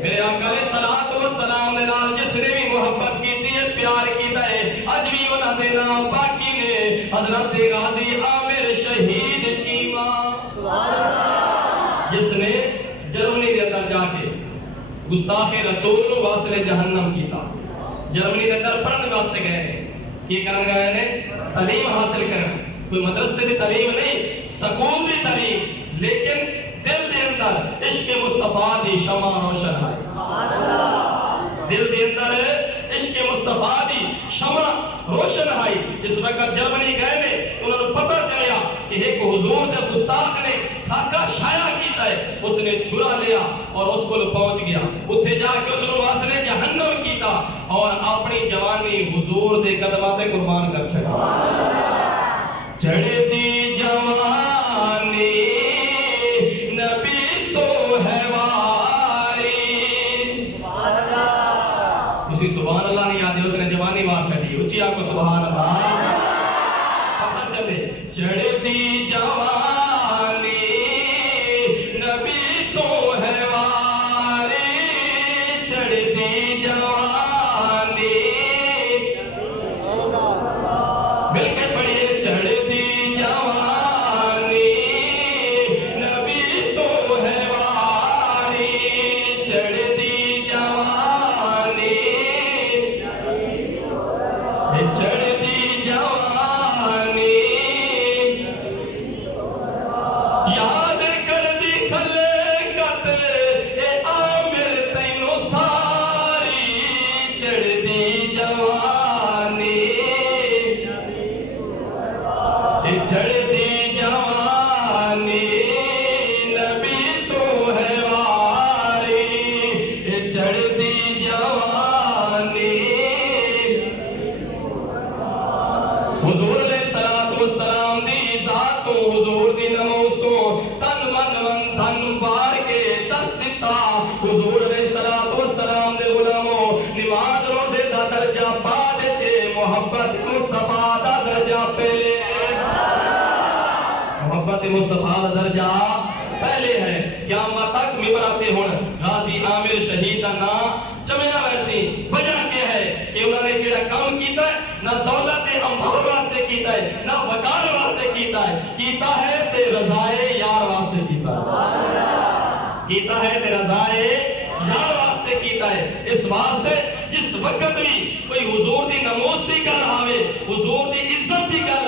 میرے آقا علیہ الصلوۃ والسلام نے نال جس نے بھی محبت کیتی ہے پیار کیتا ہے اج بھی انہاں دے نام باقی نے حضرت غازی عامر شہید چیما سبحان اللہ جس نے جرمنی دے اندر جا کے گستاخ رسول نو واصل جہنم کیتا جرمنی دے اندر پڑھن واسطے گئے یہ کرن گئے نے تعلیم حاصل کرن کوئی مدرسے دی تعلیم نہیں سکول دی تعلیم لیکن دل دے اندر عشق مصطفیٰ دی شمع روشن ہے سبحان اللہ دل دے اندر عشق مصطفیٰ دی شمع روشن ہے اس وقت جرمنی گئے نے انہوں نے پتہ چلیا کہ ایک حضور دے گستاخ نے خاکہ شائع کیتا ہے اس نے چھرا لیا اور اس کو پہنچ گیا اتھے جا کے اس نے واصل جہنم کیتا اور اپنی جوانی حضور دے قدمات قربان کر چھڑا چڑھتی جوانی نبی تو ہے واری اسی سبحان اللہ نہیں یاد ہے اس نے جوانی مار چھڑی اچھی آپ کو سبحان اللہ پتہ چلے چڑھتی جوانی نبی تو ہے واری چڑھتی جوانی مل کے پڑھیے چڑھتی جوانی نبی تو ہے واری چڑھتی جوانی چڑھتی جوانی یاد کر دی خلقت اے عامر تینوں ساری چڑھتی جوانی چڑھتی جوانی نبی تو ہے واری چڑھتی جوانی حضور علیہ الصلوۃ والسلام دی ذات تو حضور دی نماز تو تن من تن بار کے دس دیتا حضور علیہ الصلوۃ والسلام دے غلاموں نماز روزے دا درجہ بعد چے محبت مصطفیٰ دا درجہ پہلے محبت مصطفیٰ دا درجہ پہلے ہے قیامت تک مبراتے ہون غازی عامر شہید دا نام چمیا ویسی وجہ کیا ہے کہ انہوں نے کیڑا کام کیتا ہے نہ دولت امور واسطے کیتا ہے نہ وقار واسطے کیتا ہے تے رضائے یار واسطے کیتا ہے تے رضائے یار واسطے کیتا ہے اس واسطے جس وقت بھی کوئی حضور دی نموز دی گل آوے حضور دی عزت دی گل